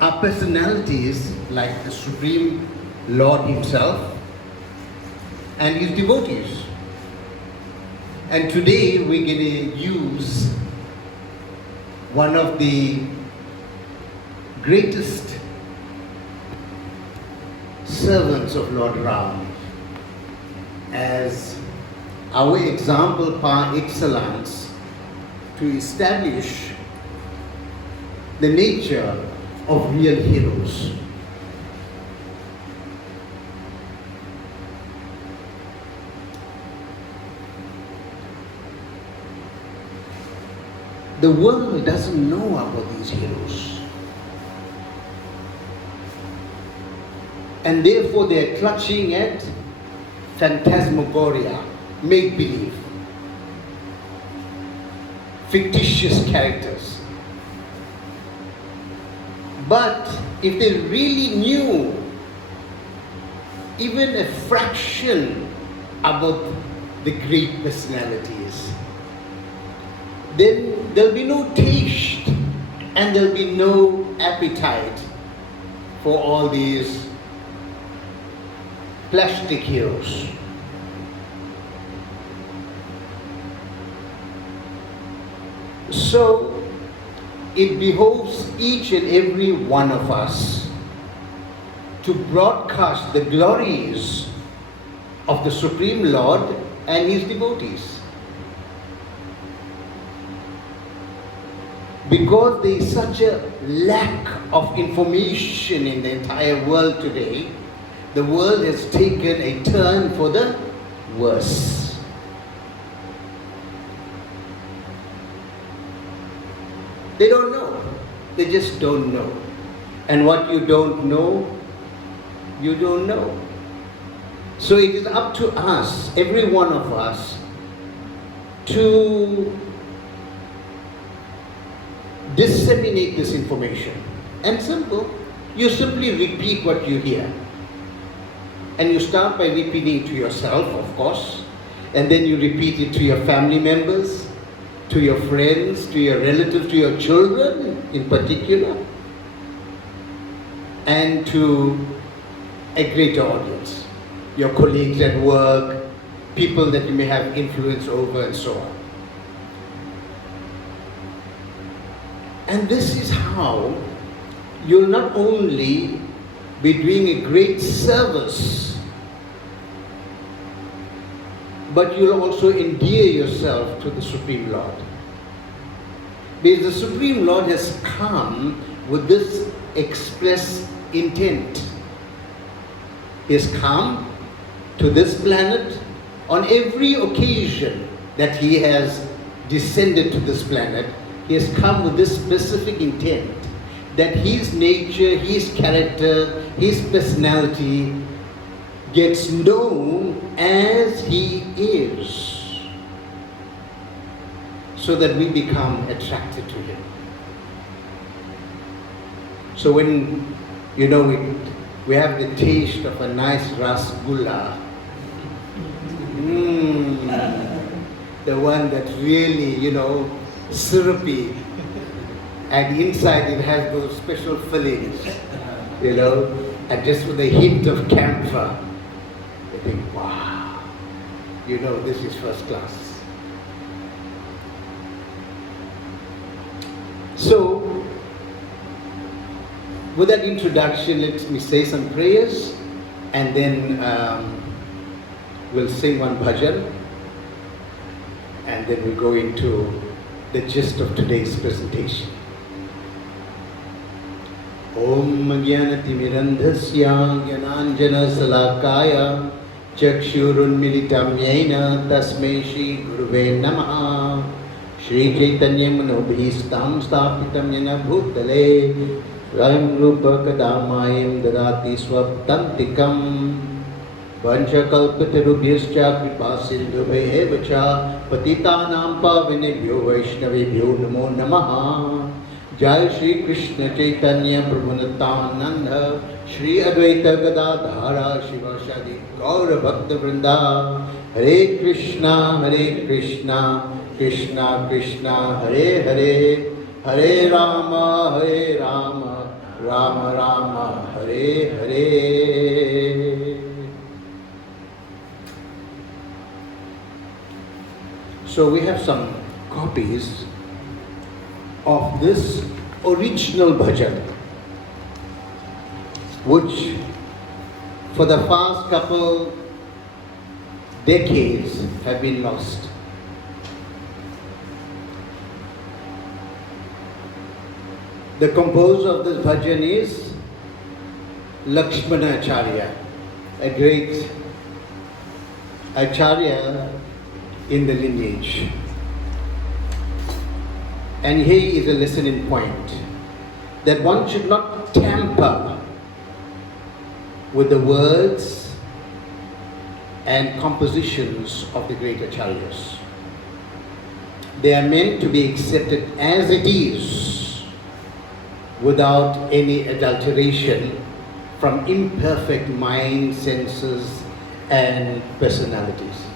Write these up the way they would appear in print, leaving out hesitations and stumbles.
Our personalities, like the Supreme Lord Himself and His devotees. And today we're going to use one of the greatest servants of Lord Ram as our example par excellence to establish the nature of real heroes. The world doesn't know about these heroes. And therefore they are clutching at phantasmagoria, make-believe, fictitious characters. But if they really knew even a fraction about the great personalities, then there'll be no taste and there'll be no appetite for all these plastic heroes. So it behoves each and every one of us to broadcast the glories of the Supreme Lord and His devotees. Because there is such a lack of information in the entire world today, the world has taken a turn for the worse. They don't know. They just don't know. And what you don't know, you don't know. So it is up to us, every one of us, to disseminate this information. And simple, you simply repeat what you hear. And you start by repeating it to yourself, of course, and then you repeat it to your family members, to your friends, to your relatives, to your children in particular, and to a greater audience, your colleagues at work, people that you may have influence over, and so on. And this is how you'll not only be doing a great service, but you'll also endear yourself to the Supreme Lord. Because the Supreme Lord has come with this express intent. He has come to this planet on every occasion that He has descended to this planet. He has come with this specific intent that His nature, His character, His personality gets known as He is, so that we become attracted to Him. So when, we have the taste of a nice rasgulla, the one that really, syrupy, and inside it has those special fillings, and just with a hint of camphor, you think, wow, this is first class. So, with that introduction, let me say some prayers, and then we'll sing one bhajan, and then we'll go into the gist of today's presentation. Om Jnanatimirandhasya Jnananjana Salakaya Chakshurunmilitam Yena Tasmai Shri Guruve Namaha Shri Chaitanya Manobhistam Stapitam Yena Bhutale Rayam Rupa Kadamayam Dadati Swaptantikam Vanchakalpatarubhyascha Kripasindhubhyevacha Patitanam Pavanebhyo Vaishnavebhyo Namo Namaha Jai Shri Krishna Chaitanya Prabhu Nityananda Shri Advaita Gadadhara Shiva Shadi Gaura Bhakta Vrinda Hare Krishna Krishna Krishna Hare Hare Hare Rama Rama Rama, Hare Hare. So we have some copies of this original bhajan, which for the past couple decades have been lost. The composer of this bhajan is Lakshmana Acharya, a great Acharya in the lineage. And here is a lesson in point, that one should not tamper with the words and compositions of the great Acharyas. They are meant to be accepted as it is, without any adulteration from imperfect mind, senses, and personalities.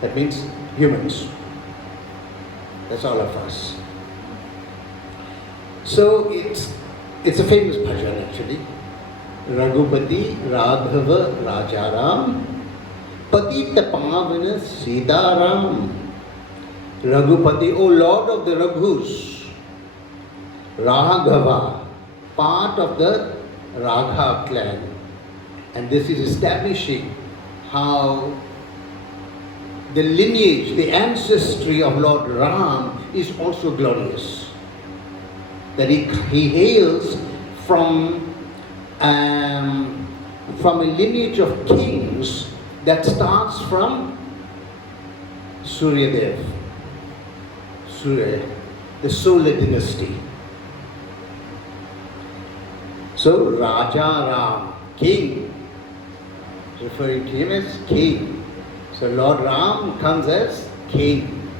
That means humans. That's all of us. So it's a famous bhajan actually. Raghupati Raghava Rajaram Patita Pavana Sidaram. Raghupati, O Lord of the Raghus. Raghava, part of the Ragha clan. And this is establishing how the lineage, the ancestry of Lord Ram is also glorious. That he hails from a lineage of kings that starts from Suryadev, Surya, the solar dynasty. So Raja Ram, king, referring to him as king. So Lord Ram comes as king,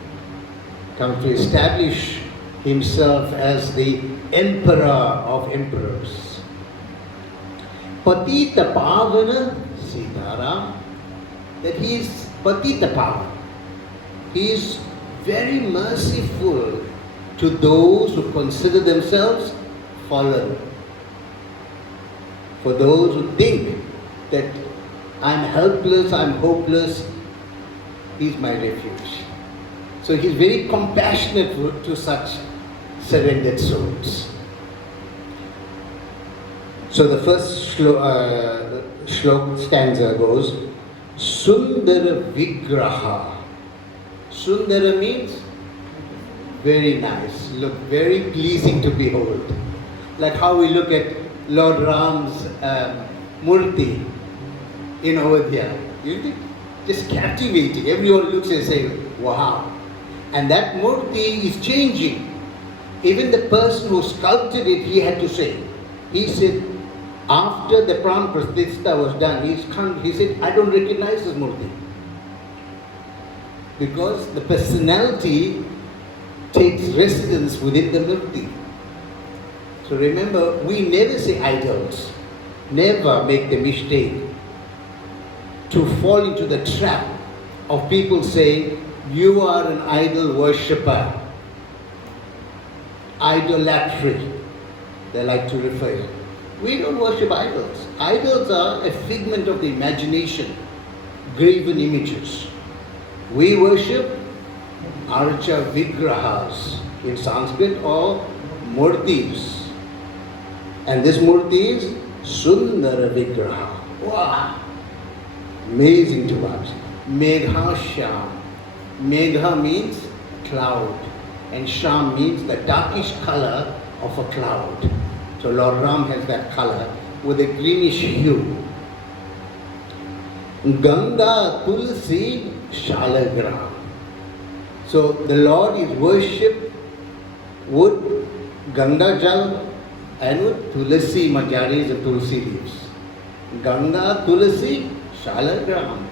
comes to establish himself as the emperor of emperors. Patita Pavana Sitaram, that he is Patita Pavana. He is very merciful to those who consider themselves fallen. For those who think that I'm helpless, I'm hopeless, he's my refuge. So he's very compassionate to such surrendered souls. So the first shlok stanza goes, Sundara Vigraha. Sundara means very nice, look very pleasing to behold. Like how we look at Lord Ram's murti in Awadhya. You think? Just captivating. Everyone looks and says, wow. And that murti is changing. Even the person who sculpted it, he had to say. He said, after the Pran Pratishtha was done, he said, I don't recognize this murti. Because the personality takes residence within the murti. So remember, we never say idols. Never make the mistake to fall into the trap of people saying, you are an idol worshipper. Idolatry, they like to refer it. We don't worship idols. Idols are a figment of the imagination, graven images. We worship Archa Vigrahas in Sanskrit or Murtis. And this Murti is Sundara Vigraha. Wow! Amazing to watch. Megha Sham. Megha means cloud. And Sham means the darkish color of a cloud. So Lord Ram has that color with a greenish hue. Ganga Tulsi Shalagram. So the Lord is worshipped with Ganga Jal and with Tulsi Manjaris and Tulsi leaves. Ganga Tulsi Shalagram.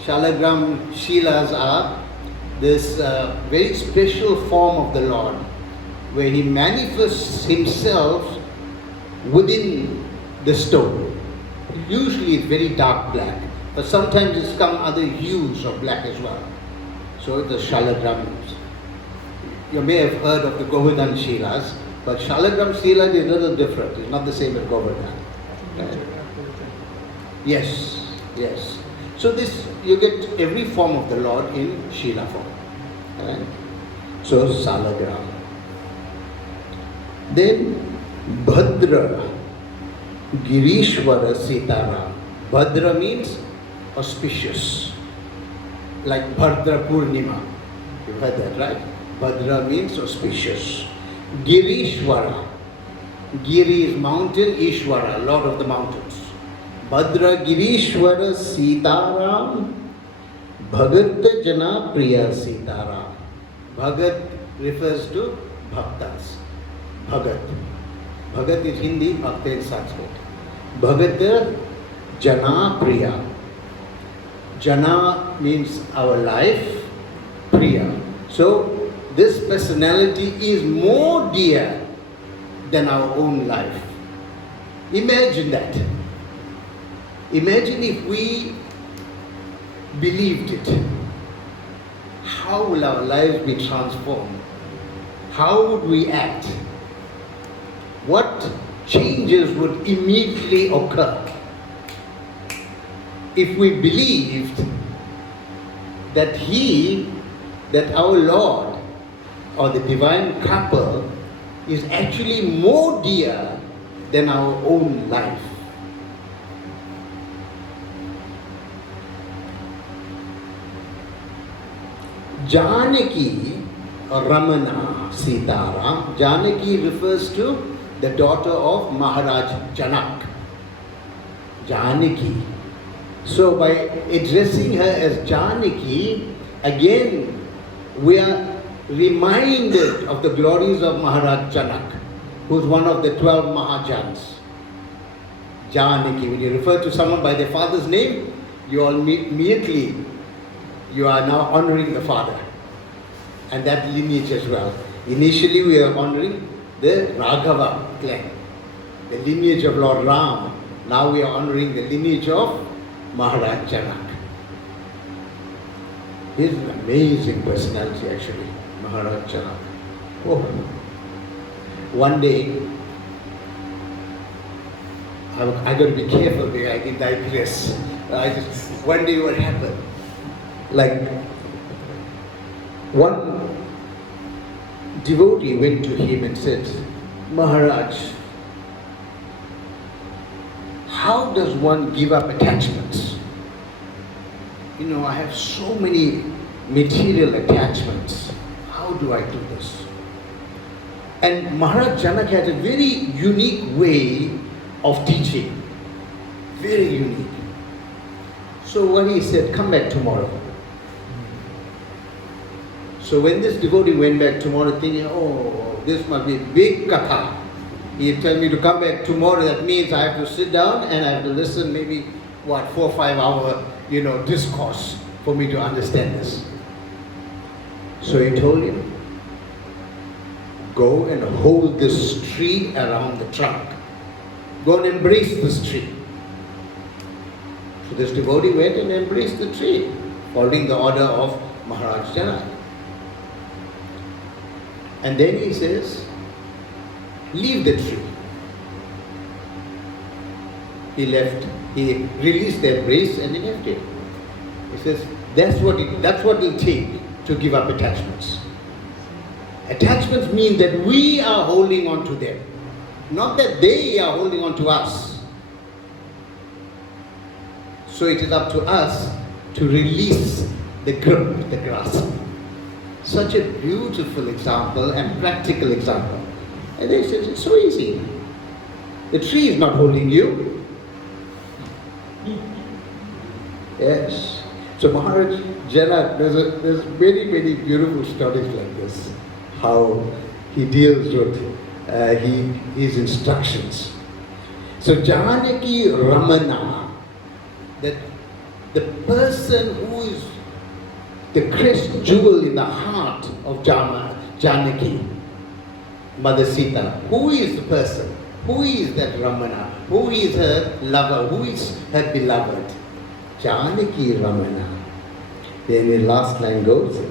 Shalagram Shilas are this very special form of the Lord where He manifests Himself within the stone. Usually it's very dark black, but sometimes it's come other hues of black as well. So the Shalagrams. You may have heard of the Govardhan Shilas, But Shalagram Sila is a little different. It's not the same as Govardhan. Right? Yes, yes. So this, you get every form of the Lord in Shila form. Right? So Salagram. Then Bhadra, Girishwara Sitaram. Bhadra means auspicious. Like Bhadra Purnima. You've heard that, right? Bhadra means auspicious. Girishwara. Giri is mountain, Ishwara, Lord of the mountains. Bhadra Girishwara Sitaram. Bhagat Jana Priya Sitaram. Bhagat refers to Bhaktas. Bhagat. Bhagat is Hindi, Bhakta is Sanskrit. Bhagat Jana Priya. Jana means our life, Priya. So this personality is more dear than our own life. Imagine that. Imagine if we believed it. How will our lives be transformed? How would we act? What changes would immediately occur if we believed that that our Lord or the divine couple is actually more dear than our own life? Janaki Ramana Sitaram. Janaki refers to the daughter of Maharaj Janak. Janaki. So by addressing her as Janaki, again we are reminded of the glories of Maharaj Janak, who is one of the 12 Mahajans. Janaki. When you refer to someone by their father's name, you immediately you are now honoring the father and that lineage as well. Initially we are honoring the Raghava clan, the lineage of Lord Ram. Now we are honoring the lineage of Maharaj Janak. He is an amazing personality actually, Maharaj Janak. Oh. One day, I got to be careful because I can digress. One day what happened? Like, one devotee went to him and said, Maharaj, how does one give up attachments? You know, I have so many material attachments. How do I do this? And Maharaj Janak had a very unique way of teaching. Very unique. So what he said, come back tomorrow. So when this devotee went back tomorrow thinking, oh, this must be a big katha. He told me to come back tomorrow. That means I have to sit down and I have to listen maybe, 4 or 5 hour, discourse for me to understand this. So he told him, go and hold this tree around the trunk. Go and embrace this tree. So this devotee went and embraced the tree, following the order of Maharaj Janak. And then he says, leave the tree. He left. He released the embrace and he left it. He says, that's what it'll take to give up attachments. Attachments mean that we are holding on to them, not that they are holding on to us. So it is up to us to release the grip, the grasp. Such a beautiful example and practical example. And they said, it's so easy. The tree is not holding you. Yes. So Maharaj Janak, there's many, many beautiful stories like this. How he deals with his instructions. So Janaki Ramana, that the person who is the crest jewel in the heart of Janaki, Mother Sita. Who is the person? Who is that Ramana? Who is her lover? Who is her beloved? Janaki Ramana. Then the last line goes,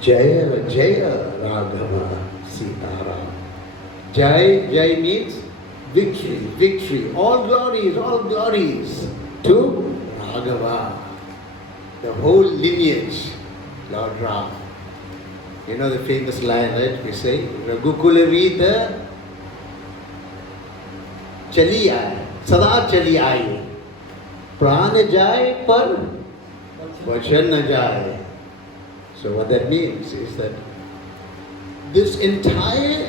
Jaya Jaya Raghava Sitaram. Jai, Jai means victory, victory. All glories to Raghava. The whole lineage, Lord Ram. You know the famous line, right? We say, Raghukula Rita Chali Aaye, Sada Chali Aaye. Prana Jai Par Vachan Na Jai. So what that means is that this entire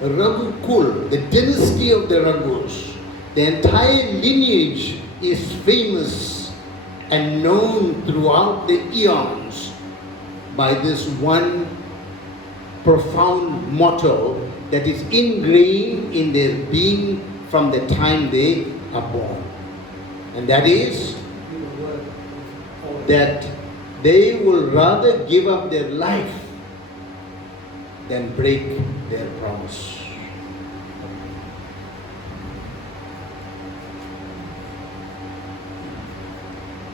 Raghukul, the dynasty of the Raghus, the entire lineage is famous and known throughout the eons by this one profound motto that is ingrained in their being from the time they are born. And that is that they will rather give up their life than break their promise.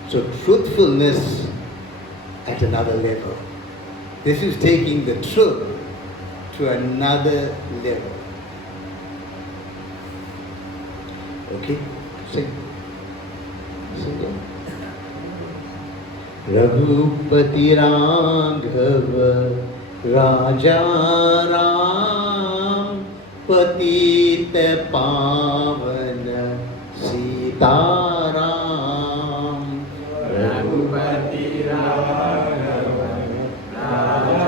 So truthfulness at another level. This is taking the truth to another level. Okay? Sing. Sing it. Raghupati Raghava Raja Ram Patita Pavana Sita Ram. Raghupati Raghava Raja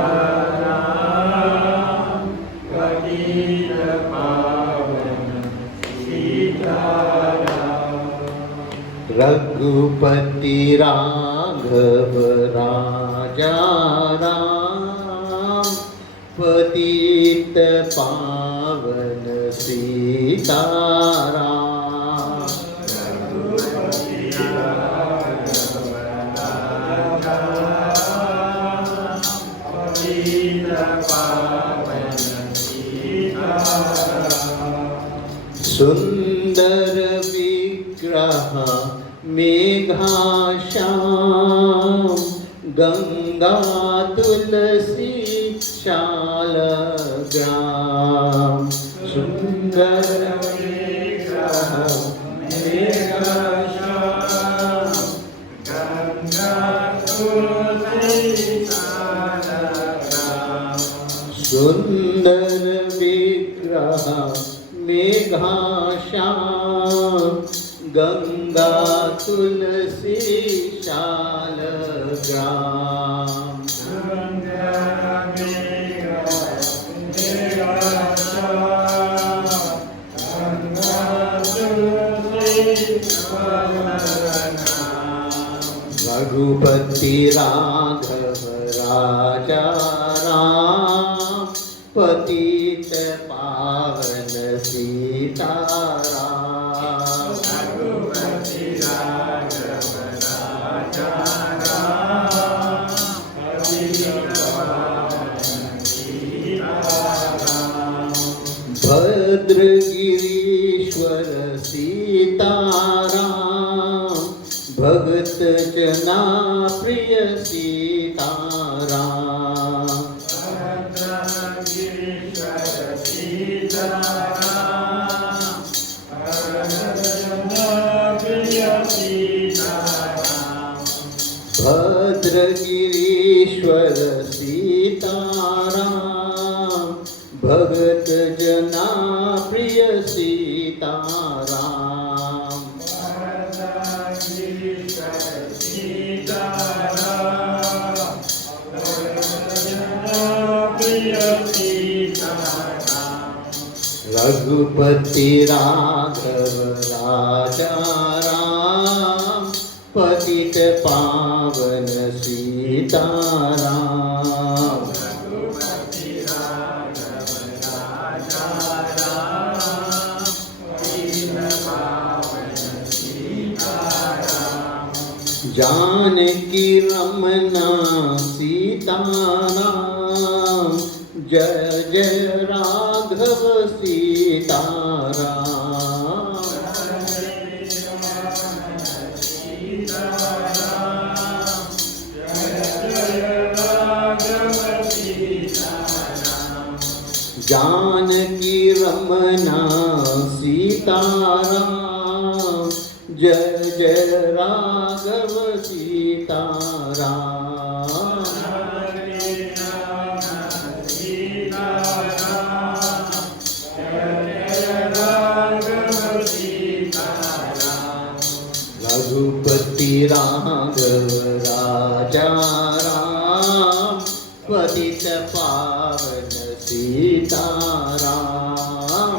Ram Patita Pavana Sita Ram. Raghupati Raghava Raja Ram Patita Pavana Sita Ram. Raghupati Raghava Raja Patita Pavana Sita Ram. Sundara Vigraha Megha Sham Ganga Tulasi Shala Gram. Sundara Vigraha Megha Sham Ganga Tulasi Shala Gram. Sundara Vigraha Megha Sham Ganga Tulasi Shala Gram. Ganga Megha Sham Ganga Tulasi Shala Gram. Raghupati Raghava Raja Ram Patita Pavana Sita Ram. Raghupati Raghava Raja Ram Patita Pavana Sita Ram. Bhadragirishwara Sita Ram Bhagat Jana Priya Sita Ram. Bhadragirishwara Sita Ram Bhagat Jana Priya Sita Ram. Bhadragirishwara Sita Ram Bhagat Jana Priya Sita Ram. Bhadragirishwara Sita Ram Bhagat Jana Priya Sita Ram. Raghupati Raghava Raja Ram Patita Pavana Sita Ram. Raghupati Raghava Raja Ram Patita Pavana Sita Ram. Janaki Ramana Sita Ram Jai Jai Raghava Sita Ram. Janaki Ramana Ramana Sitaram, Jai Jai Raghava Sitaram. Raghupati Raghav Raja Ram, Patita Pavana Sitaram.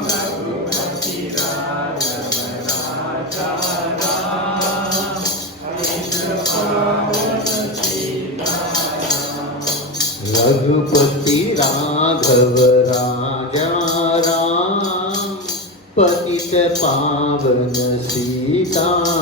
Raghupati Raghav Raja Ram, Patita Pavana Sitaram. Raghupati Raghav Raja Ram, Patita Pavana Sitaram.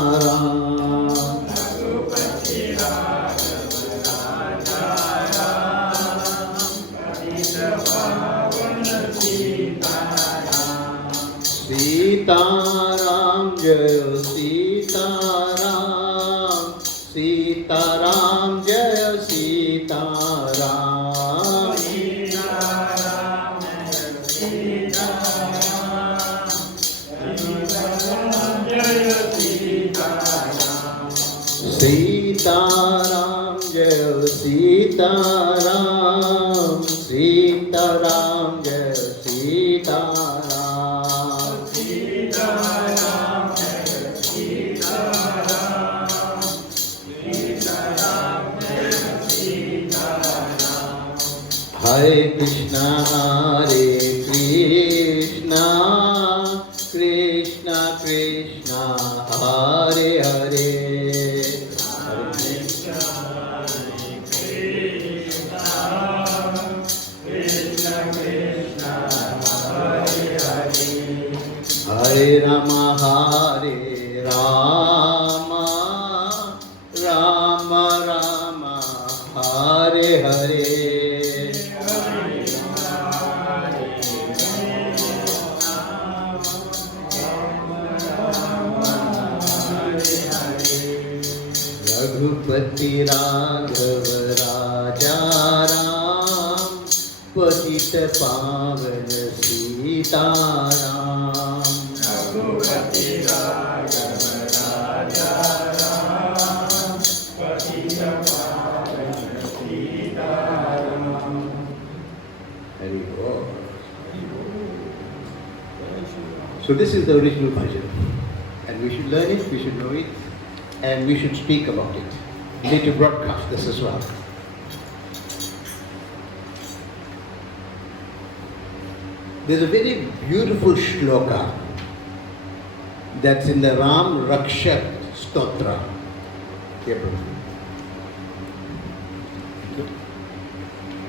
Sitaram, Jaya Sitaram, Sitaram, Jaya Sitaram. Sitaram, Jaya Sitaram, Sitaram, Jaya Sitaram. Sitaram, Jaya Sitaram, Sitaram, Jaya Sitaram. Hare Krishna, Hare Krishna, Krishna Krishna, Hare Hare. Hare Krishna, Hare Krishna, Krishna Krishna, Hare Hare. Hare Rama, Hare Rama, Rama Rama, Hare Hare. Raghupati Raghav Raja Ram, Patita Pavana Sitaram. Raghupati Raghav Raja Ram, Patita Pavana Sitaram. Very good. So this is the original bhajan, and we should learn it, we should know it, and we should speak about it. We need to broadcast this as well. There's a very beautiful shloka that's in the Ram Raksha Stotra.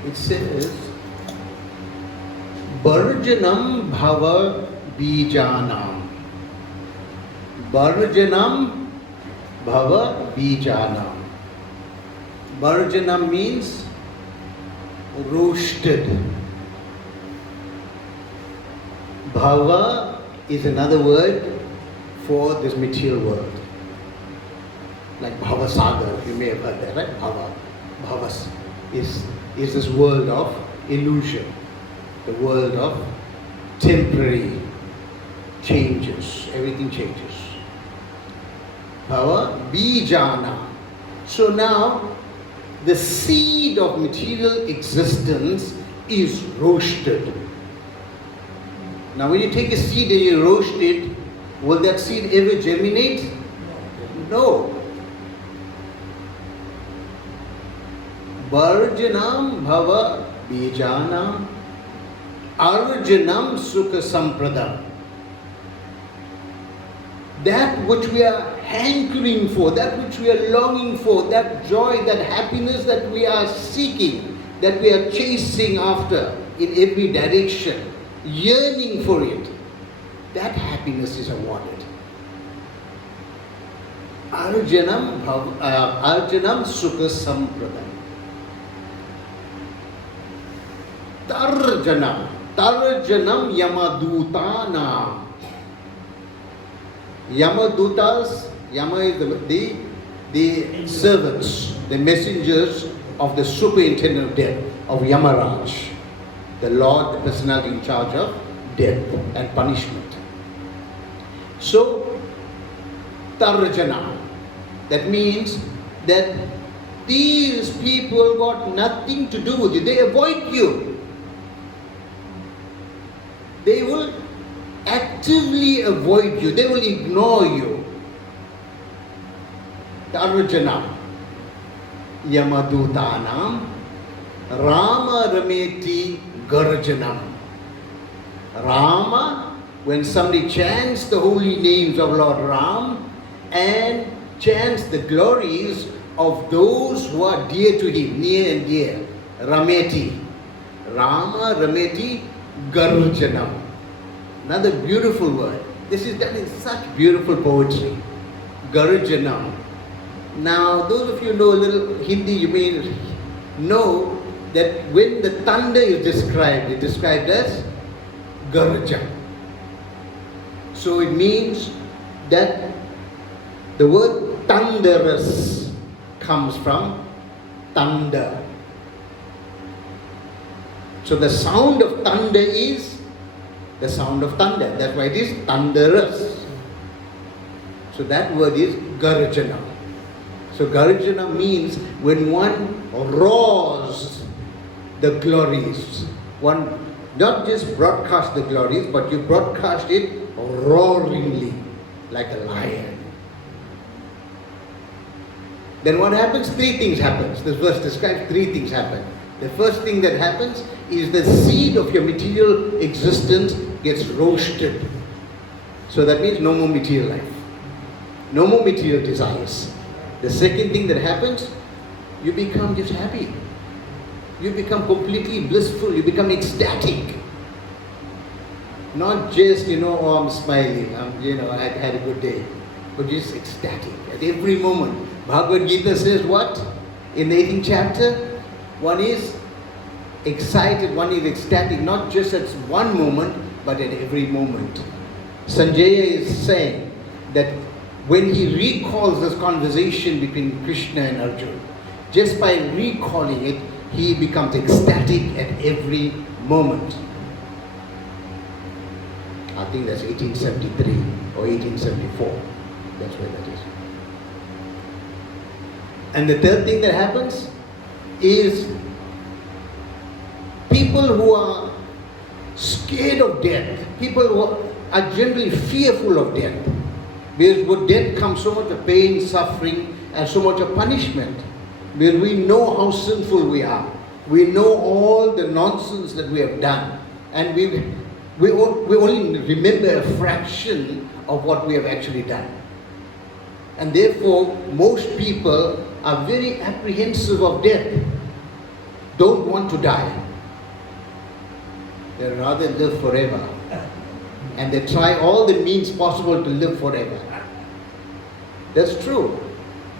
It says, Barjanam Bhava Bijanam. Barjanam Bhava Bijanam. Barjanam means roasted. Bhava is another word for this material world. Like Bhava Sagar, you may have heard that, right? Bhava. Bhavas is this world of illusion, the world of temporary changes. Everything changes. Bhava Bijana. So now the seed of material existence is roasted. Now when you take a seed and you roast it, will that seed ever germinate? No. Barjanam Bhava Bijanam Arjanam Sukha Sampradam. That which we are hankering for, that which we are longing for, that joy, that happiness that we are seeking, that we are chasing after in every direction, yearning for it, that happiness is awarded. Arjanam Sukha Sampradam. Tarjanam Yamadutanam. Yamadutas, Yama is the servants, the messengers of the superintendent of death, of Yamaraj, the Lord, the personality in charge of death and punishment. So, Tarjana, that means that these people got nothing to do with you. They avoid you. They will actively avoid you. They will ignore you. Tarjana. Yamadutanam Rama Rameti Garjanam. Rama, when somebody chants the holy names of Lord Ram and chants the glories of those who are dear to him, near and dear. Rameti. Rama Rameti Garjanam. Another beautiful word. This is done in such beautiful poetry. Garjanam. Now, those of you who know a little Hindi, you may know that when the thunder is described, it's described as Garja. So it means that the word thunderous comes from thunder. So the sound of thunder is the sound of thunder. That's why it is thunderous. So that word is Garjana. So Garjana means when one roars the glories. One not just broadcast the glories, but you broadcast it roaringly like a lion. Then what happens? Three things happen. This verse describes three things happen. The first thing that happens is the seed of your material existence gets roasted. So that means no more material life. No more material desires. The second thing that happens, you become just happy. You become completely blissful. You become ecstatic. Not just, oh, I'm smiling. I had a good day. But just ecstatic at every moment. Bhagavad Gita says what? In the 18th chapter, one is excited, one is ecstatic, not just at one moment, but at every moment. Sanjaya is saying that when he recalls this conversation between Krishna and Arjuna, just by recalling it, he becomes ecstatic at every moment. I think that's 1873 or 1874. That's where that is. And the third thing that happens is people who are scared of death, people who are generally fearful of death, because with death comes so much of pain, suffering, and so much of punishment. Because we know how sinful we are. We know all the nonsense that we have done. And we only remember a fraction of what we have actually done. And therefore, most people are very apprehensive of death. Don't want to die. They rather live forever. And they try all the means possible to live forever. That's true.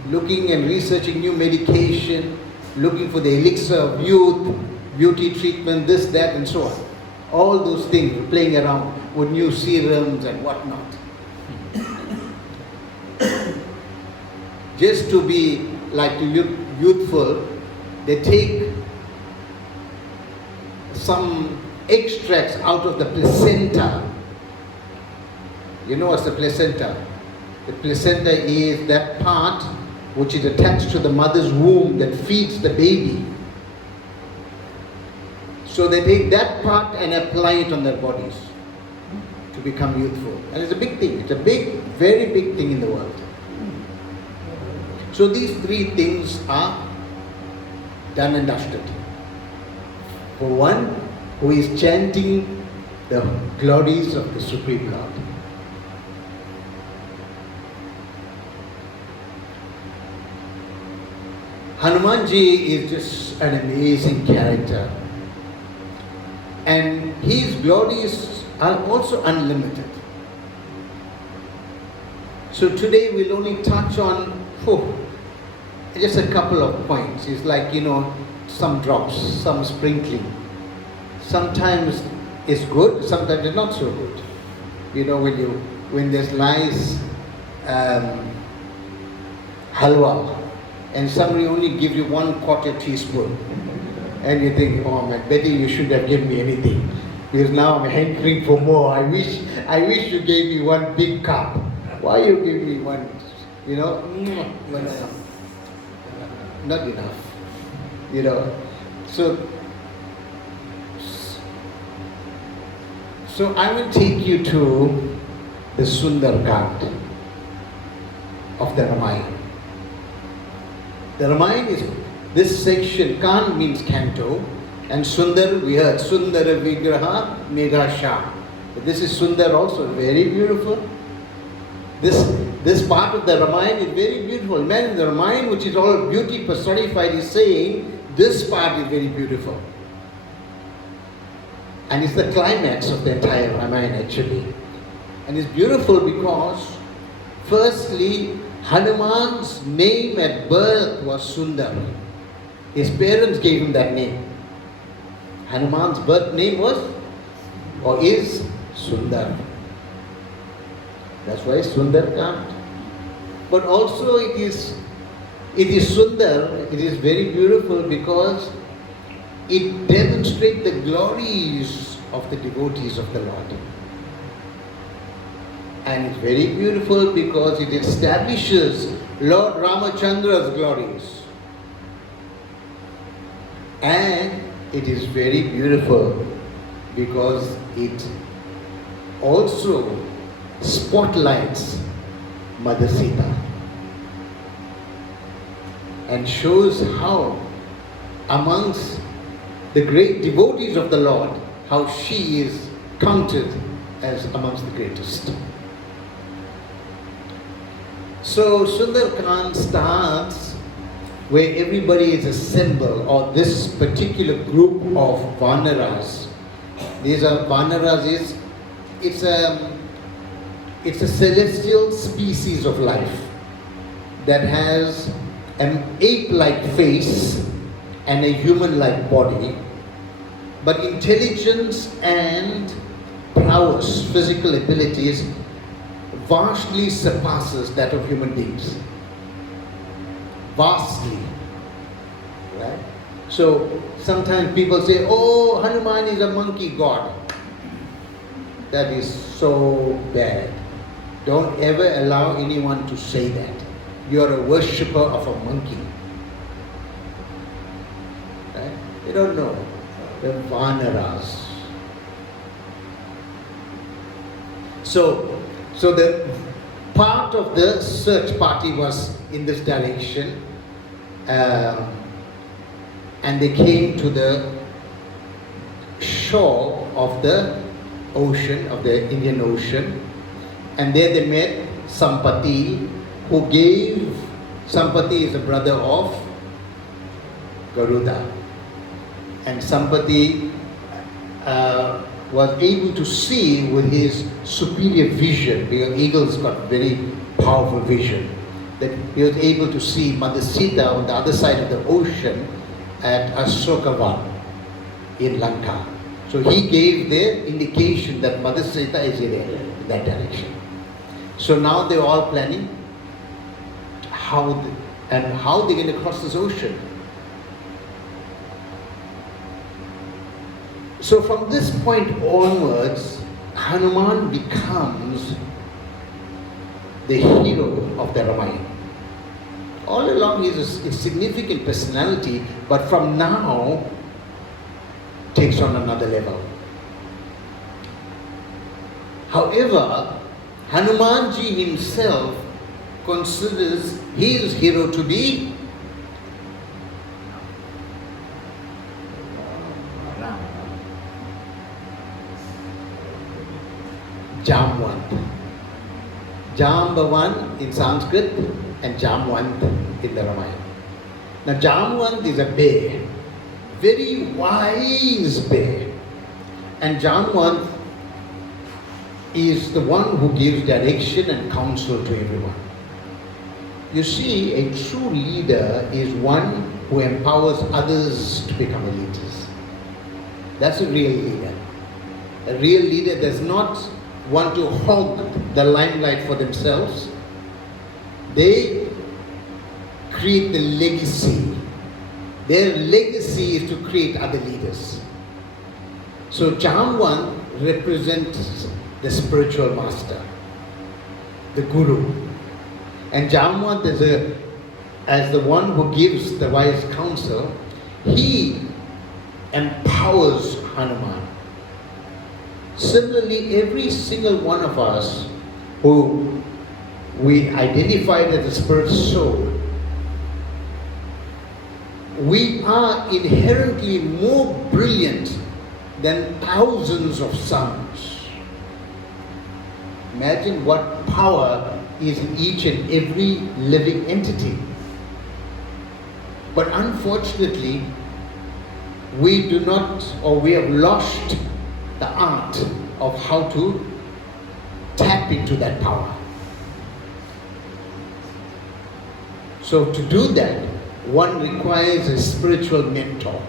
Looking and researching new medication, looking for the elixir of youth, beauty treatment, this, that, and so on. All those things, playing around with new serums and whatnot. Just to be like to look youthful, they take some extracts out of the placenta. You know what's the placenta? The placenta is that part which is attached to the mother's womb that feeds the baby. So they take that part and apply it on their bodies to become youthful. And it's a big thing. It's a big, very big thing in the world. So these three things are done and dusted. For one who is chanting the glories of the Supreme Lord. Hanumanji is just an amazing character. And his glories are also unlimited. So today we'll only touch on just a couple of points. It's like, some drops, some sprinkling. Sometimes it's good, sometimes it's not so good. When there's nice halwa, and somebody only gives you 1/4 teaspoon, and you think, oh man, Betty, you shouldn't have given me anything. Because now I'm hankering for more. I wish you gave me one big cup. Why you give me one, not enough. So I will take you to the Sundar Kand of the Ramayana. The Ramayana is this section. Kand means canto, and Sundar, we heard Sundara Vigraha Meghasha. But this is Sundar also, very beautiful. This part of the Ramayana is very beautiful. Man, the Ramayana, which is all beauty personified, is saying this part is very beautiful. And it's the climax of the entire Ramayana actually. And it's beautiful because, firstly, Hanuman's name at birth was Sundar. His parents gave him that name. Hanuman's birth name was, or is, Sundar. That's why Sundar Kand. But also it is Sundar, it is very beautiful because it demonstrates the glories of the devotees of the Lord. And it's very beautiful because it establishes Lord Ramachandra's glories. And it is very beautiful because it also spotlights Mother Sita and shows how amongst the great devotees of the Lord, how she is counted as amongst the greatest. So Sundar Kand starts where everybody is assembled, or this particular group of Vanaras. These are Vanaras, it's a celestial species of life that has an ape-like face and a human-like body, but intelligence and prowess, physical abilities, vastly surpasses that of human beings. Vastly. Right? So sometimes people say, oh, Hanuman is a monkey god. That is so bad. Don't ever allow anyone to say that. You are a worshipper of a monkey. Right? You don't know. The Vanaras. So the part of the search party was in this direction, and they came to the shore of the ocean, of the Indian Ocean, and there they met Sampati, who gave, Sampati is the brother of Garuda, and Sampati was able to see with his superior vision, because eagles got very powerful vision, that he was able to see Mother Sita on the other side of the ocean at Ashokavan in Lanka. So he gave the indication that Mother Sita is in that direction. So now they're all planning how they're going to cross this ocean. So from this point onwards, Hanuman becomes the hero of the Ramayana. All along he's a significant personality, but from now takes on another level. However, Hanumanji himself considers his hero to be Jamwant. Jambavan in Sanskrit and Jamwant in the Ramayana. Now Jamwant is a bear, very wise bear, and Jamwant is the one who gives direction and counsel to everyone. You see, a true leader is one who empowers others to become leaders. That's a real leader. A real leader does not want to hog the limelight for themselves. They create the legacy. Their legacy is to create other leaders. So Jamwan represents the spiritual master, the guru. And Jamwan as the one who gives the wise counsel, he empowers Hanuman. Similarly, every single one of us who we identify as a spirit soul, we are inherently more brilliant than thousands of suns. Imagine what power is in each and every living entity. But unfortunately, we do not, or we have lost the art of how to tap into that power. So to do that, one requires a spiritual mentor.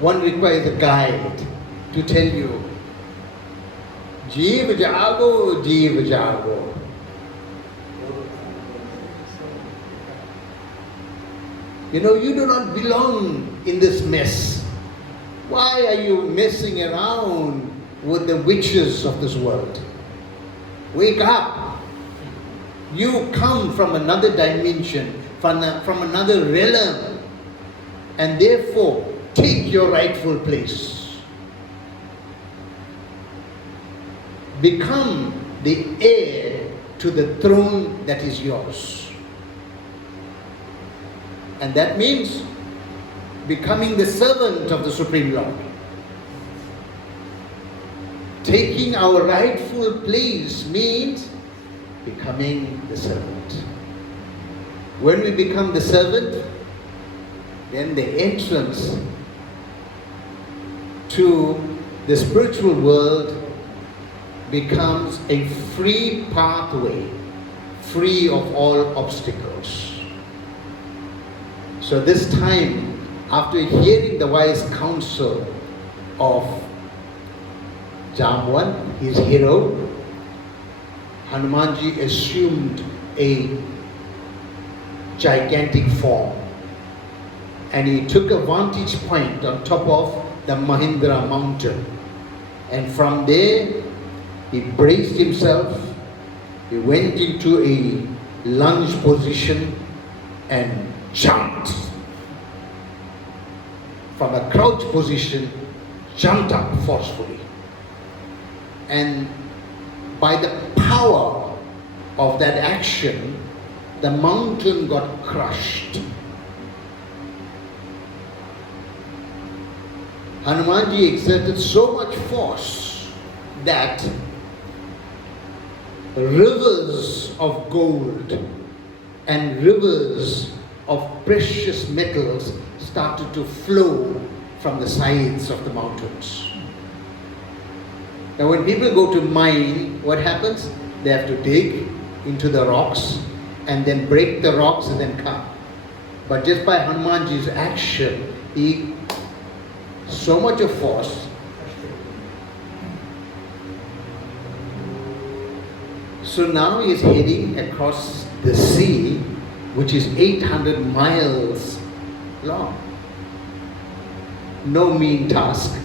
One requires a guide to tell you, Jeev jago, Jeev jago. You know, you do not belong in this mess. Why are you messing around with the witches of this world? Wake up. You come from another dimension, from another realm, and therefore take your rightful place. Become the heir to the throne that is yours. And that means becoming the servant of the Supreme Lord. Taking our rightful place means becoming the servant. When we become the servant, then the entrance to the spiritual world becomes a free pathway, free of all obstacles. So this time, after hearing the wise counsel of Jamwan, his hero, Hanumanji assumed a gigantic form, and he took a vantage point on top of the Mahindra mountain, and from there he braced himself, he went into a lunge position and jumped. From a crouch position, jumped up forcefully. And by the power of that action, the mountain got crushed. Hanumanji exerted so much force that rivers of gold and rivers of precious metals started to flow from the sides of the mountains. Now when people go to mine, what happens? They have to dig into the rocks and then break the rocks and then come. But just by Hanumanji's action, he so much of force. So now he is heading across the sea, which is 800 miles long. No mean task.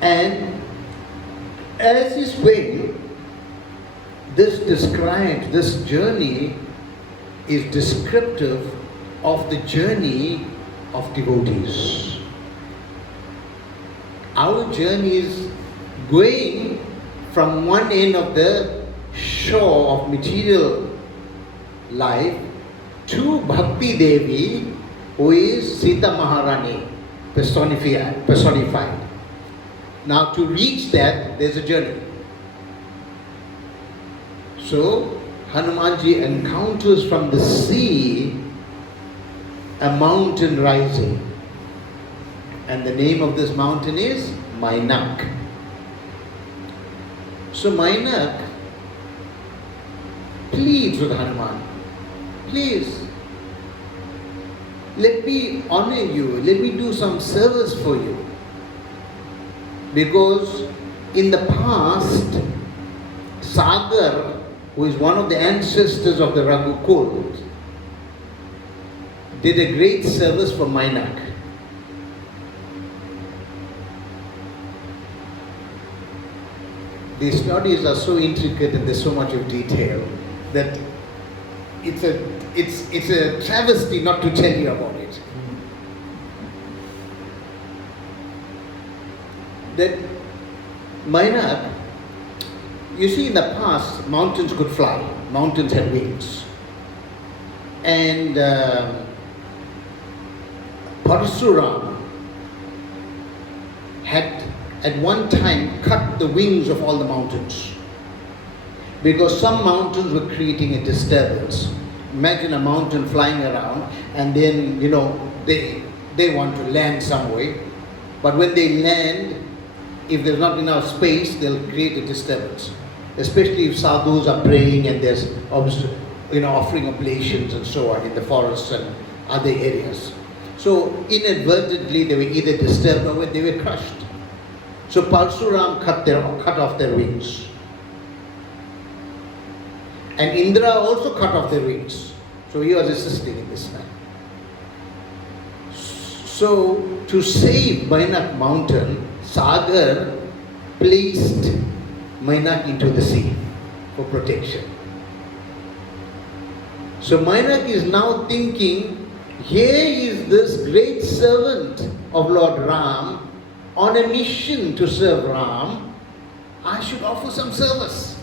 And as he's going, this journey is descriptive of the journey of devotees. Our journey is going from one end of the shore of material life to Bhakti Devi, who is Sita Maharani personified. Now to reach that, there's a journey. So Hanumanji encounters from the sea a mountain rising. And the name of this mountain is Mainak. So Mainak pleads with Hanuman, please, let me honor you, let me do some service for you. Because in the past, Sagar, who is one of the ancestors of the Raghukul, did a great service for Mainak. these stories are so intricate and there's so much of detail that it's a travesty not to tell you about it. That Mainak, you see, in the past, mountains could fly. Mountains had wings. And Parasuram had at one time cut the wings of all the mountains, because some mountains were creating a disturbance. Imagine a mountain flying around and then, they want to land some way. But when they land, if there's not enough space, they'll create a disturbance. Especially if sadhus are praying and there's offering oblations and so on in the forests and other areas. So inadvertently they were either disturbed or they were crushed. So Parsuram cut off their wings. And Indra also cut off their wings. So he was assisting in this time. So to save Mainak mountain, Sagar placed Mainak into the sea for protection. So Mainak is now thinking, here is this great servant of Lord Ram on a mission to serve Ram. I should offer some service.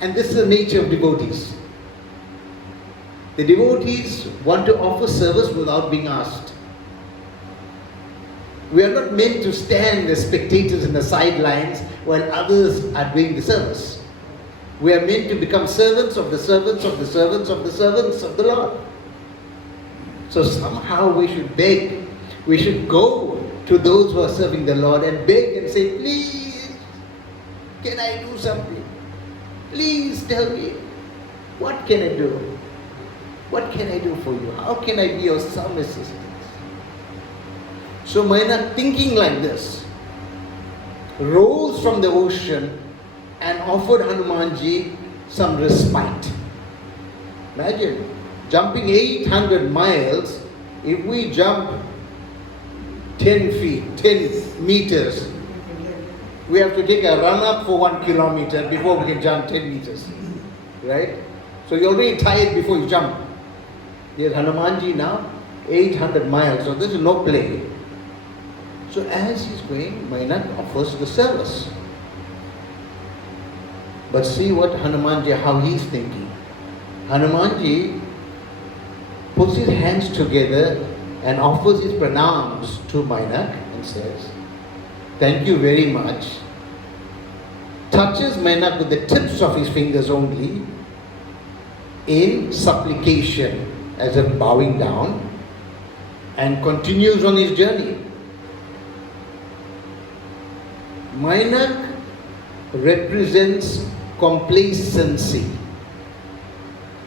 And this is the nature of devotees. The devotees want to offer service without being asked. We are not meant to stand as spectators in the sidelines while others are doing the service. We are meant to become servants of the servants of the servants of the servants of the Lord. So somehow we should beg. We should go to those who are serving the Lord and beg and say, please, can I do something? Please tell me, what can I do? What can I do for you? How can I be of some assistance? So Mainak, thinking like this, rose from the ocean and offered Hanumanji some respite. Imagine, jumping 800 miles, if we jump 10 feet, 10 meters, we have to take a run up for 1 kilometer before we can jump 10 meters. Right? So you're already tired before you jump. There's Hanumanji now, 800 miles, so this is no play. So as he's going, Mainak offers the service. But see what Hanumanji, how he's thinking. Hanumanji puts his hands together and offers his pranams to Mainak and says, thank you very much. Touches Mainak with the tips of his fingers only in supplication, as if bowing down, and continues on his journey. Mainak represents complacency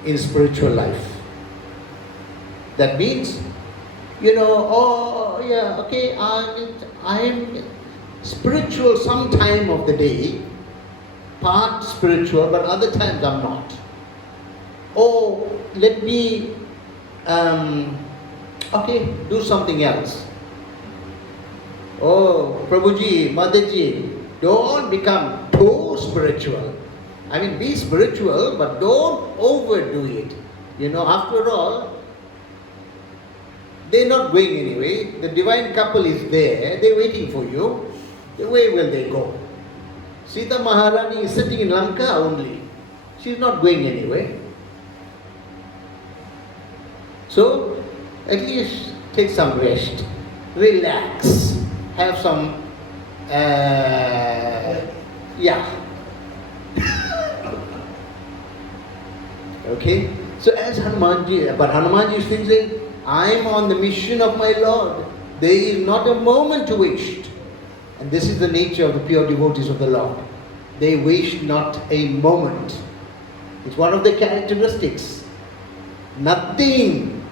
in spiritual life. That means, I'm spiritual some time of the day, part spiritual, but other times I'm not. Oh, let me, do something else. Oh, Prabhuji, Mataji, don't become too spiritual. I mean, be spiritual, but don't overdo it. After all, they're not going anyway. The divine couple is there. They're waiting for you. Where will they go? Sita Maharani is sitting in Lanka only. She's not going anywhere. So, at least take some rest. Relax. Have some, Okay? So as Hanumanji is thinking, I'm on the mission of my Lord. There is not a moment to waste. And this is the nature of the pure devotees of the Lord. They waste not a moment. It's one of the characteristics. Nothing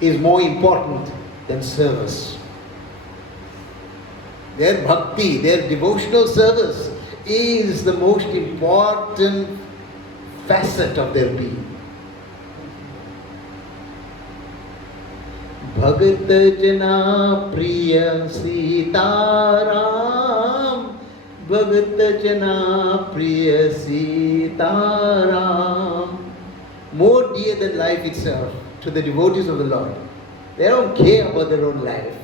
is more important than service. Their bhakti, their devotional service is the most important facet of their being. Bhagat Jana Priya Sitaram Bhagat Jana Priya Sitaram. More dear than life itself to the devotees of the Lord. They don't care about their own life.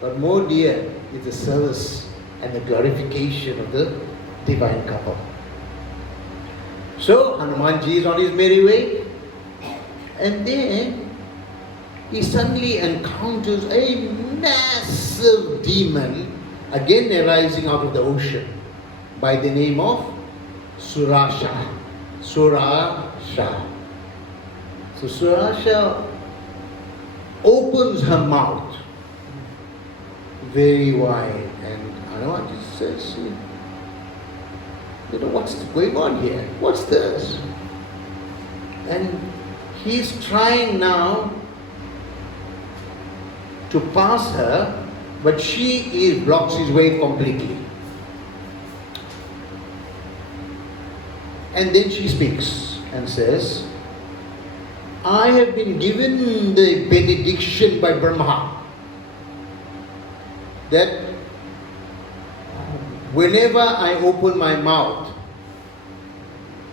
But more dear is the service and the glorification of the divine couple. So Hanumanji is on his merry way, and then he suddenly encounters a massive demon again arising out of the ocean by the name of Surasha. Surasha. So Surasha opens her mouth very wide, and Hanumanji says, what's going on here? What's this? And he's trying now to pass her, but she blocks his way completely. And then she speaks and says, I have been given the benediction by Brahma that whenever I open my mouth,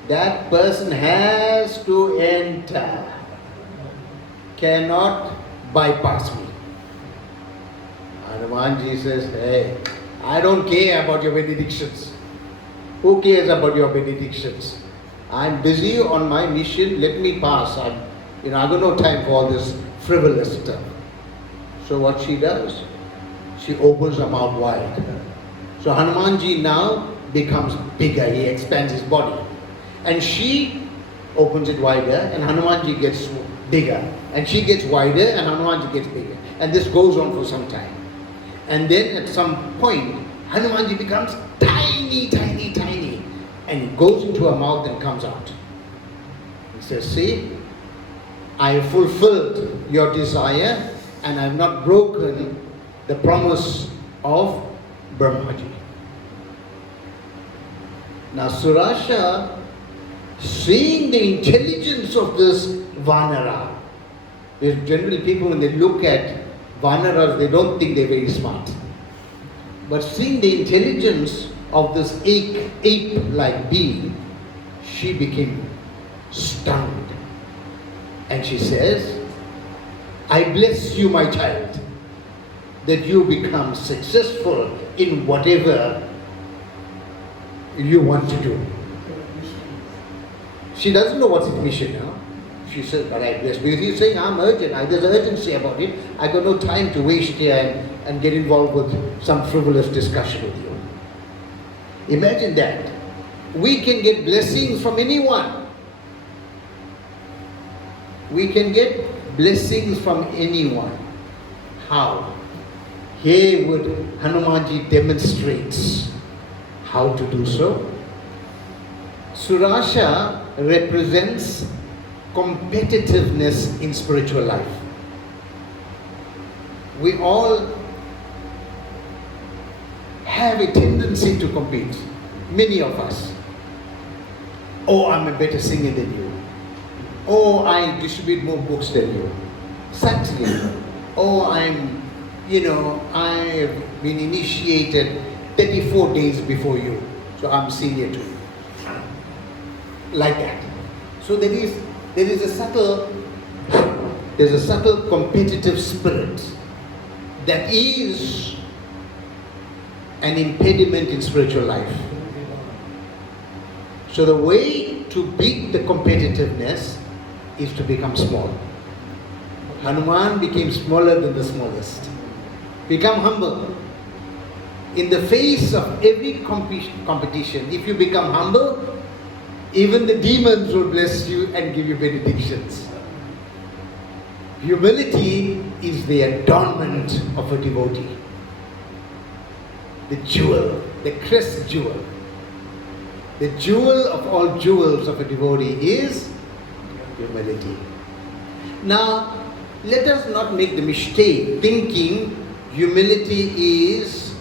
that person has to enter, cannot bypass me. Hanumanji says, hey, I don't care about your benedictions. Who cares about your benedictions? I'm busy on my mission, let me pass. I've got no time for all this frivolous stuff. So what she does? She opens her mouth wide. So Hanumanji now becomes bigger, he expands his body. And she opens it wider, and Hanumanji gets bigger. And she gets wider, and Hanumanji gets bigger. And this goes on for some time. And then at some point, Hanumanji becomes tiny, tiny, tiny. And it goes into her mouth and comes out. He says, see, I have fulfilled your desire, and I have not broken the promise of Brahmaji. Now Surasha, seeing the intelligence of this Vanara, there's generally people when they look at Vanaras, they don't think they're very smart. But seeing the intelligence of this ape-like being, she became stunned. And she says, I bless you, my child, that you become successful in whatever you want to do. She doesn't know what's his mission now. She says, but I bless, because he's saying, I'm urgent, there's urgency about it. I got no time to waste here and get involved with some frivolous discussion with you. Imagine that. We can get blessings from anyone. We can get blessings from anyone. How? Here would Hanumanji demonstrates how to do so. Surasha represents competitiveness in spiritual life. We all have a tendency to compete. Many of us. Oh, I'm a better singer than you. Oh, I distribute more books than you. Subtly. Oh, I have been initiated 34 days before you. So I'm senior to you. Like that. So there is a subtle competitive spirit that is an impediment in spiritual life. So the way to beat the competitiveness is to become small. Hanuman became smaller than the smallest. Become humble. In the face of every competition, if you become humble, even the demons will bless you and give you benedictions. Humility is the adornment of a devotee. The jewel, the crest jewel. The jewel of all jewels of a devotee is humility. Now, let us not make the mistake thinking humility is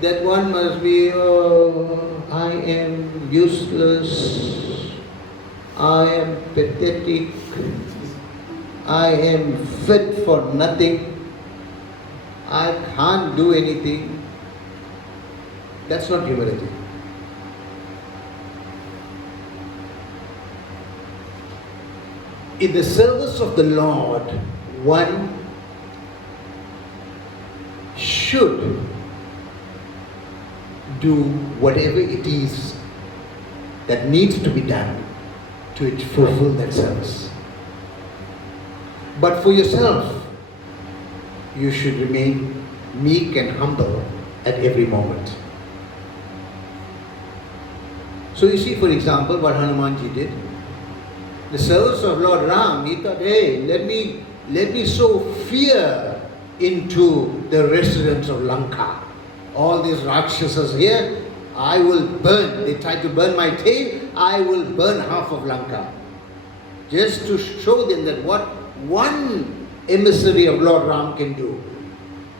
that one must be, I am useless, I am pathetic, I am fit for nothing, I can't do anything. That's not humility. In the service of the Lord, one should do whatever it is that needs to be done to fulfill that service. But for yourself, you should remain meek and humble at every moment. So you see, for example, what Hanumanji did. The service of Lord Ram, he thought, hey, let me sow fear into the residents of Lanka. All these Rakshasas here, I will burn. They tried to burn my tail, I will burn half of Lanka. Just to show them that what one emissary of Lord Ram can do.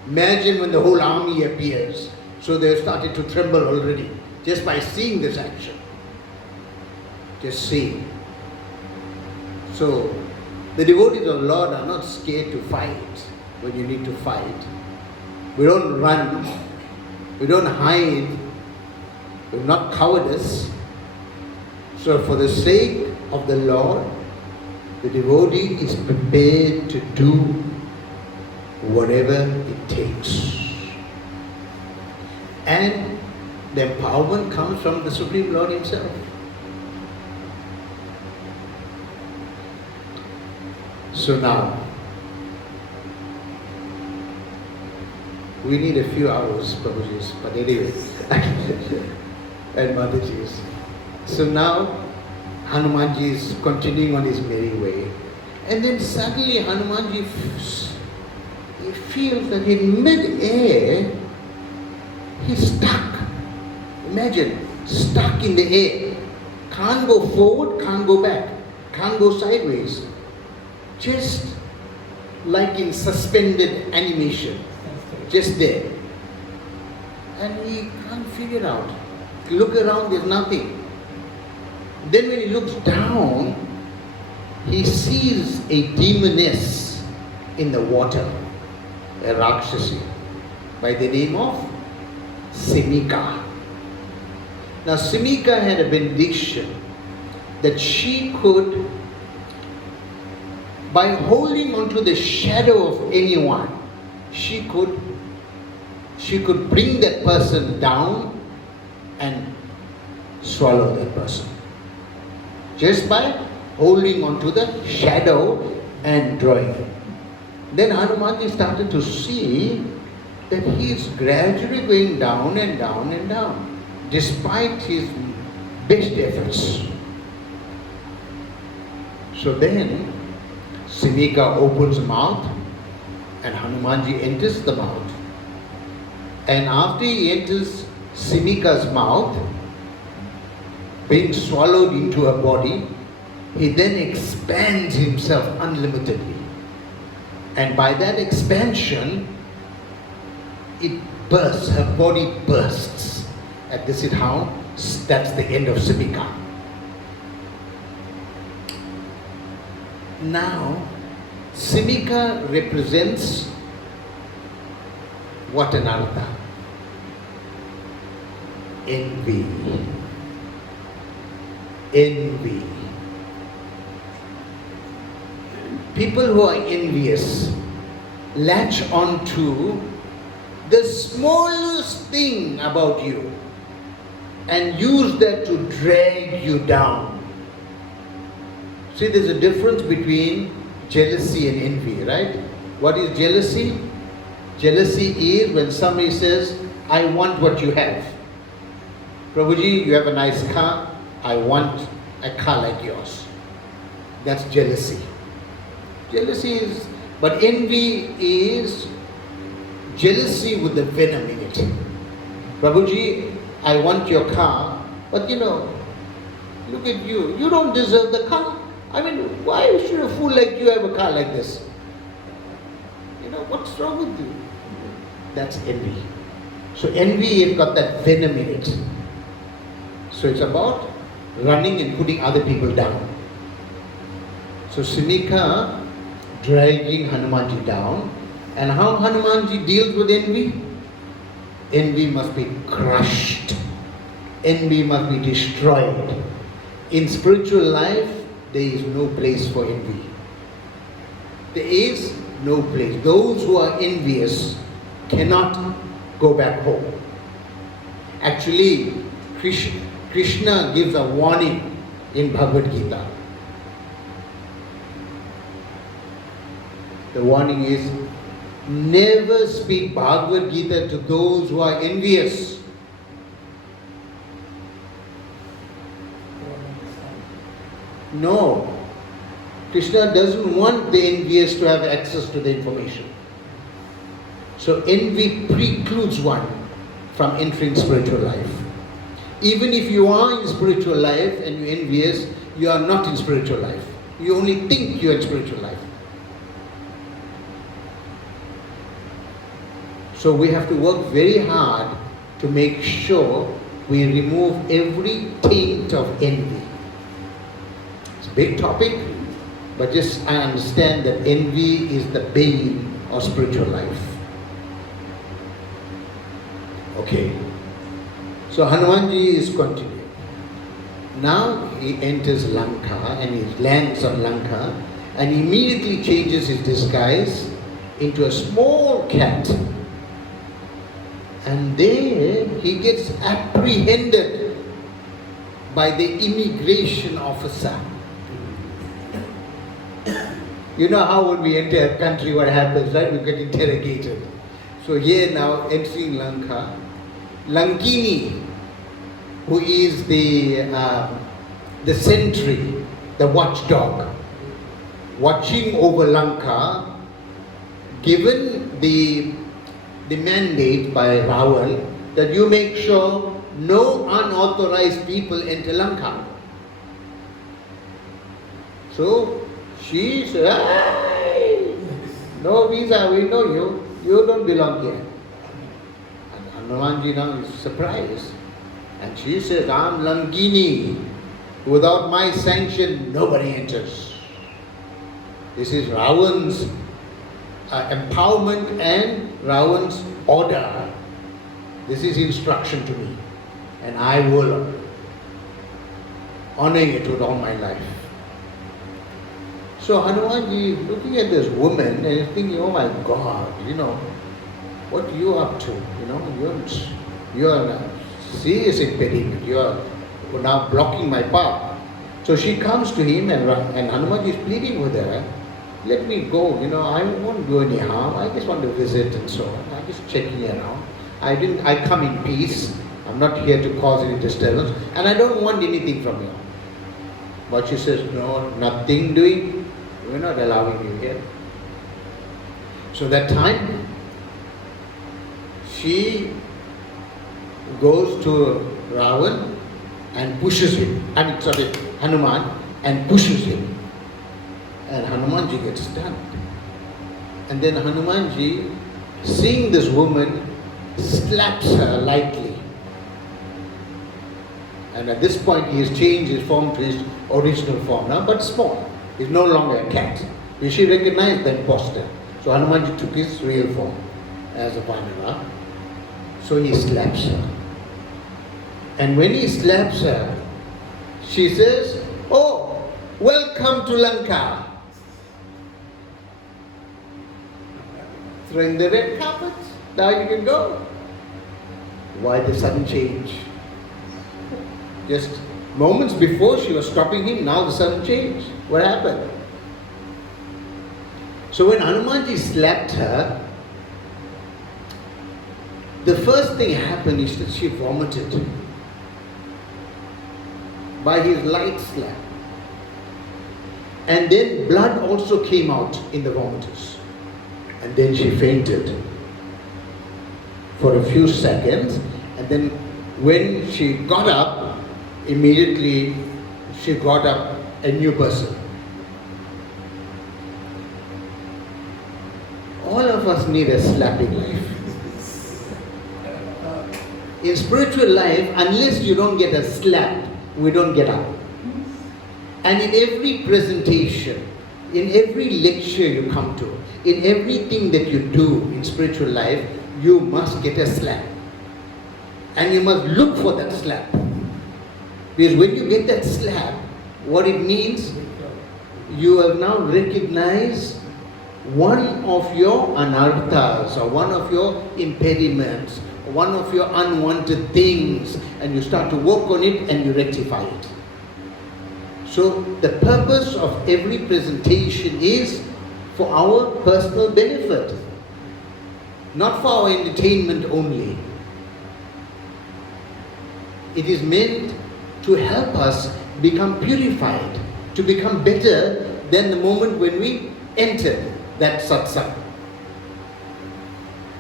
Imagine when the whole army appears. So they started to tremble already, just by seeing this action. Just seeing. So, the devotees of the Lord are not scared to fight when you need to fight. We don't run, we don't hide, we're not cowardice. So for the sake of the Lord, the devotee is prepared to do whatever it takes. And the empowerment comes from the Supreme Lord Himself. So now, we need a few hours, Prabhuji's, but anyway, and Mataji's. So now, Hanumanji is continuing on his merry way. And then suddenly Hanumanji feels that in mid-air, he's stuck. Imagine, stuck in the air. Can't go forward, can't go back, can't go sideways. Just like in suspended animation, just there. And he can't figure it out. Look around, there's nothing. Then when he looks down, he sees a demoness in the water, a Rakshasi, by the name of Simika. Now Simika had a benediction that she could, by holding onto the shadow of anyone, she could bring that person down and swallow that person. Just by holding onto the shadow and drawing it. Then Hanumanji started to see that he is gradually going down and down and down, despite his best efforts. So then, Simika opens the mouth and Hanumanji enters the mouth. And after he enters Simika's mouth, being swallowed into her body, he then expands himself unlimitedly. And by that expansion, it bursts, her body bursts. And this is how, that's the end of Simika. Now, Simika represents what an artha? Envy. Envy. People who are envious latch on to the smallest thing about you and use that to drag you down. See, there's a difference between jealousy and envy, right? What is jealousy? Jealousy is when somebody says, I want what you have. Prabhuji, you have a nice car. I want a car like yours. That's jealousy. Jealousy is, but envy is jealousy with the venom in it. Prabhuji, I want your car, but look at you. You don't deserve the car. I mean, why should a fool like you have a car like this? What's wrong with you? That's envy. So envy has got that venom in it. So it's about running and putting other people down. So Simika dragging Hanumanji down. And how Hanumanji deals with envy? envy must be crushed. Envy must be destroyed. In spiritual life, there is no place for envy. There is no place. Those who are envious cannot go back home. Actually, Krishna gives a warning in Bhagavad Gita. The warning is, never speak Bhagavad Gita to those who are envious. No. Krishna doesn't want the envious to have access to the information. So envy precludes one from entering spiritual life. Even if you are in spiritual life and you're envious, you are not in spiritual life. You only think you're in spiritual life. So we have to work very hard to make sure we remove every taint of envy. It's a big topic, but just I understand that envy is the bane of spiritual life. Okay. So Hanumanji is continuing. Now he enters Lanka and he lands on Lanka and immediately changes his disguise into a small cat. And there he gets apprehended by the immigration officer. You know how when we enter a country what happens, right? We get interrogated. So here now entering Lanka, Lankini, who is the sentry, the watchdog, watching over Lanka, given the mandate by Ravan that you make sure no unauthorized people enter Lanka. So she said, "Hey, no visa, we know you. You don't belong here." And Hanumanji now is surprised. And she says, "I'm Lankini. Without my sanction, nobody enters." This is Ravan's empowerment and Ravan's order. This is instruction to me. And I will honor it with all my life. So Hanumanji is looking at this woman and he's thinking, oh my God, what are you up to? You're a serious impediment. You're now blocking my path. So she comes to him and Hanumanji is pleading with her. Let me go, I won't do any harm. I just want to visit and so on. I'm just checking around. I come in peace. I'm not here to cause any disturbance. And I don't want anything from you. But she says, no, nothing doing. We're not allowing you here. So that time, she goes to Ravan and pushes him. Hanuman, and pushes him. And Hanumanji gets stunned. And then Hanumanji, seeing this woman, slaps her lightly. And at this point he has changed his form to his original form now, but small. He's no longer a cat. She recognized the imposter. So Hanumanji took his real form as a Vanara. So he slaps her. And when he slaps her, she says, "Oh, welcome to Lanka." Throwing the red carpet, now you can go. Why the sudden change? Just moments before she was stopping him, now the sudden change. What happened? So when Hanumanji slapped her, the first thing happened is that she vomited by his light slap. And then blood also came out in the vomiters. And then she fainted for a few seconds. And then when she got up, immediately she got up a new person. All of us need a slap in life. In spiritual life, unless you don't get a slap, we don't get up. And in every presentation, in every lecture you come to, in everything that you do in spiritual life, you must get a slap. And you must look for that slap. Because when you get that slap, what it means, you have now recognized one of your anarthas, or one of your impediments, one of your unwanted things, and you start to work on it and you rectify it. So the purpose of every presentation is for our personal benefit, not for our entertainment only. It is meant to help us become purified, to become better than the moment when we entered that satsang.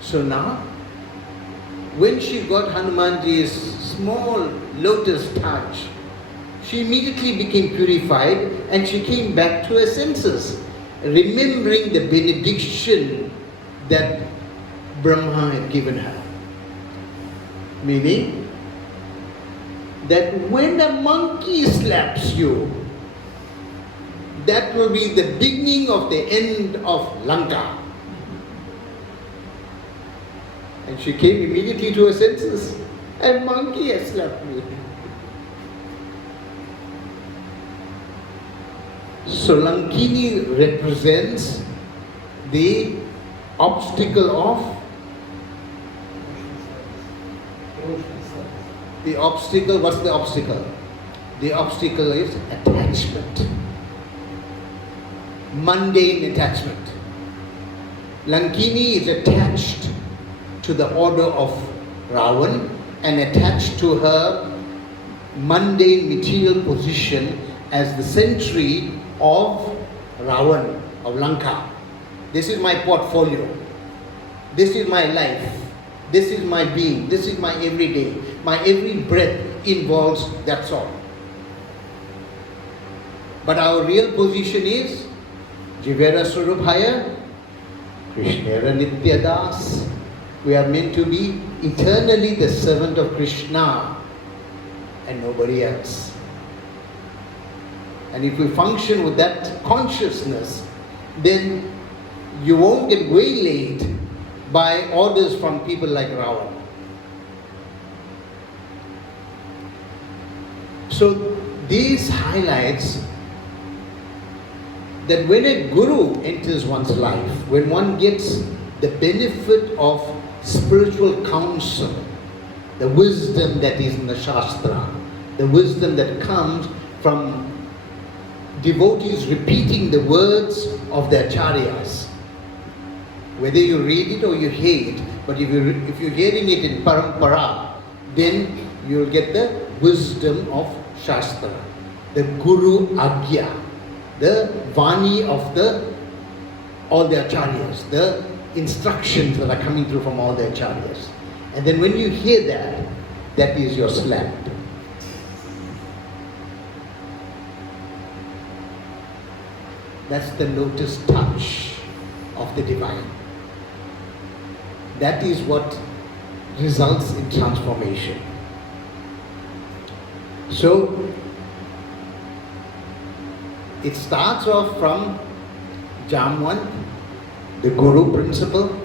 So now, when she got Hanumanji's small lotus touch, she immediately became purified and she came back to her senses, remembering the benediction that Brahma had given her. Meaning that when a monkey slaps you, that will be the beginning of the end of Lanka. And she came immediately to her senses. A monkey has slapped me. So Lankini represents the obstacle of what's the obstacle? The obstacle is attachment. Mundane attachment. Lankini is attached to the order of Ravan and attached to her mundane material position as the sentry of Ravan, of Lanka. This is my portfolio. This is my life. This is my being. This is my everyday. My every breath involves that's all. But our real position is Jivera Surabhaya, Krishnera Nityadas. We are meant to be eternally the servant of Krishna and nobody else. And if we function with that consciousness, then you won't get waylaid by orders from people like Ravan. So this highlights that when a guru enters one's life, when one gets the benefit of spiritual counsel, the wisdom that is in the Shastra, the wisdom that comes from devotees repeating the words of their acharyas. Whether you read it or you hear it, but if you're hearing it in parampara, then you'll get the wisdom of Shastra, the Guru Agya, the Vani of all the acharyas, the instructions that are coming through from all the acharyas. And then when you hear that, that is your slap. That's the lotus touch of the divine. That is what results in transformation. So, it starts off from Jamwan, the Guru principle,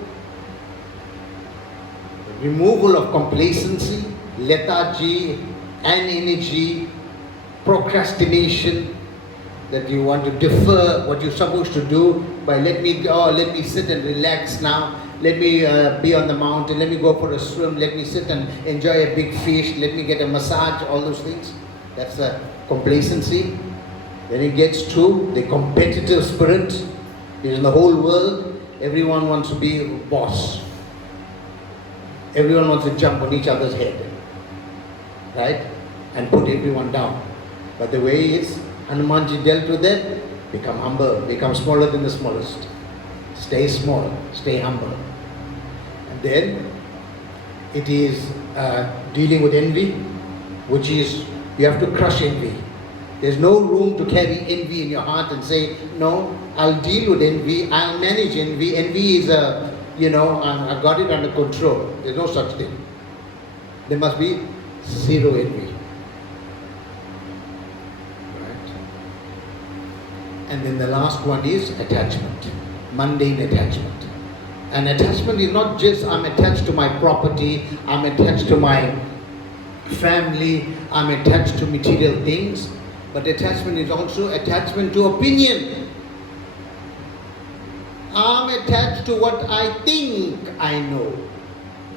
removal of complacency, lethargy, and energy, procrastination, that you want to defer what you're supposed to do by let me sit and relax now, let me be on the mountain, let me go for a swim, let me sit and enjoy a big fish, let me get a massage, all those things. That's the complacency. Then it gets to the competitive spirit. In the whole world, everyone wants to be a boss. Everyone wants to jump on each other's head, right? And put everyone down. But the way is, Hanumanji dealt with that, become humble, become smaller than the smallest. Stay small, stay humble. And then it is dealing with envy, which is, you have to crush envy. There's no room to carry envy in your heart and say, no, I'll deal with envy, I'll manage envy. Envy is I've got it under control. There's no such thing. There must be zero envy. Right? And then the last one is attachment, mundane attachment. And attachment is not just I'm attached to my property, I'm attached to my family, I'm attached to material things, but attachment is also attachment to opinion. I'm attached to what I think I know.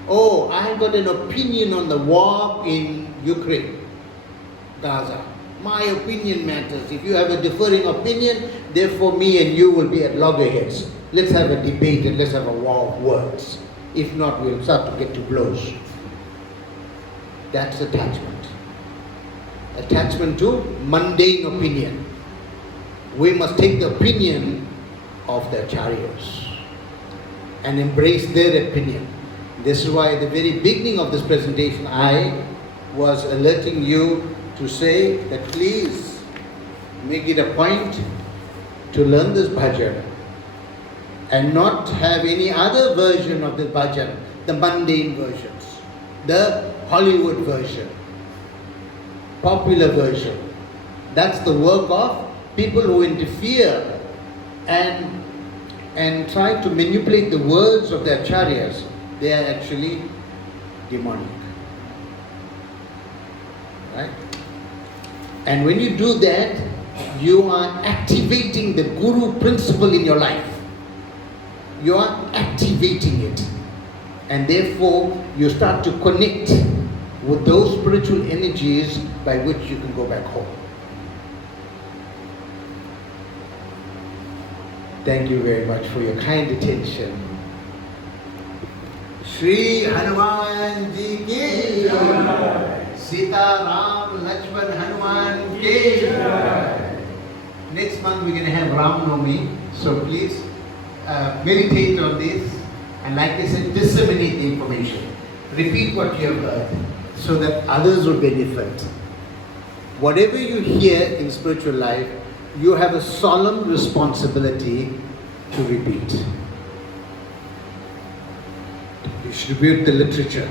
Oh, I have got an opinion on the war in Ukraine, Gaza. My opinion matters. If you have a differing opinion, therefore me and you will be at loggerheads. Let's have a debate and let's have a war of words. If not, we'll start to get to blows. That's attachment. Attachment to mundane opinion. We must take the opinion of the acharyas and embrace their opinion. This is why at the very beginning of this presentation I was alerting you to say that please make it a point to learn this bhajan and not have any other version of the bhajan, the mundane versions, the Hollywood version, popular version. That's the work of people who interfere and try to manipulate the words of the acharyas. They are actually demonic. Right? And when you do that, you are activating the guru principle in your life. You are activating it. And therefore, you start to connect with those spiritual energies by which you can go back home. Thank you very much for your kind attention. Shri Hanuman Ji ki Jai. Sita Ram Lakshman Hanuman ki Jai. Next month we're going to have Ram Navami, so please meditate on this and, like I said, disseminate the information. Repeat what you have heard so that others will benefit. Whatever you hear in spiritual life, you have a solemn responsibility to repeat. Distribute the literature.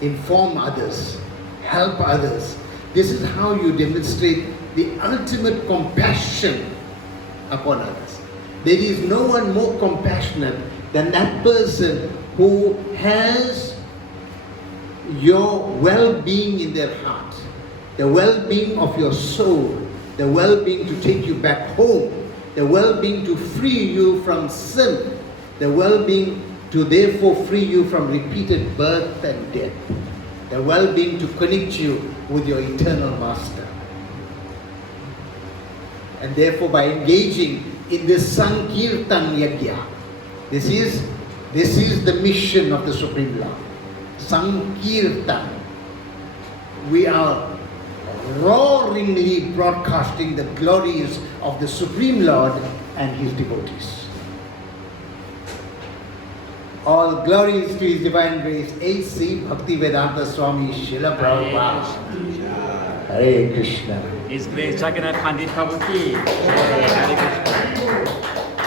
Inform others. Help others. This is how you demonstrate the ultimate compassion upon others. There is no one more compassionate than that person who has your well-being in their heart, the well-being of your soul, the well-being to take you back home, the well-being to free you from sin, the well-being to therefore free you from repeated birth and death, the well-being to connect you with your eternal master. And therefore, by engaging in this Sankirtan Yajna, this is the mission of the Supreme Lord. Sankirtan. We are roaringly broadcasting the glories of the Supreme Lord and His devotees. All glories to His Divine Grace, A.C. Bhakti Vedanta Swami Srila Prabhupada. Hare Krishna. His Grace Jagadananda Pandit Dasa. Hare Krishna.